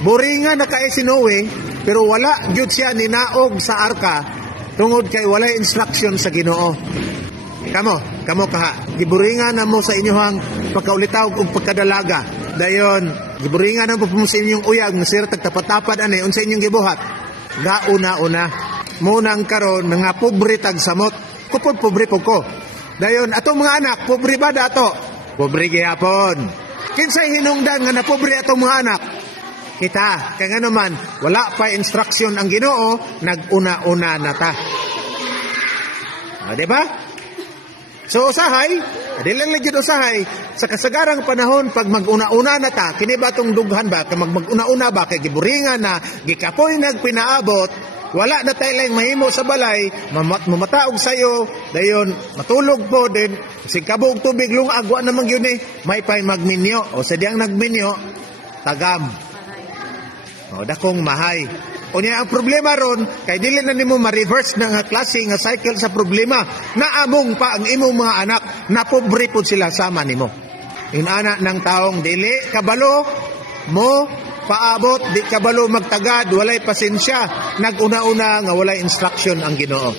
Buringa na kay si Noe, pero wala gyud siya ninaog sa arka tungod kay wala instruction sa Ginoo. Kamo kaha, giburinga na mo sa inyohang pagkaulitaw ug pagkadalaga. Dayon, giburinga na po sa inyong uyag, nasir tagtapatapad ani unsa inyong gibuhat. Gauna-una, munang karon mga pobre tag samot. Kupod pobre po ko. Dayon, atong mga anak, pobre ba dato? Pobre gihapon. Kinsay hinungdan nga na pobre atong mga anak? Kita, kaya nga naman, wala pa instruction ang Ginoo, nag-una-una na ta. Diba? So, usahay, di lang legit usahay, sa kasagarang panahon, pag mag-una-una na ta, kini ba itong dughan ba, mag-una-una ba, kay giburingan na, gikapoy nagpinaabot, wala na tayo lang mahimo sa balay, mamataog sayo, dayon, matulog po din, kasi kabog tubig, agwa naman yun may pa'y magminyo, o sa diyang nagminyo, tagam. O, dakong mahay. O niya, ang problema ron, kay dili na nimo ma-reverse na nga klase nga cycle sa problema. Naamong pa ang imong mga anak, na pobre po sila sama nimo. Inana ng taong dili, kabalo, mo, paabot, di kabalo magtagad, walay pasensya, nag-una-una nga walay instruction ang Ginoo.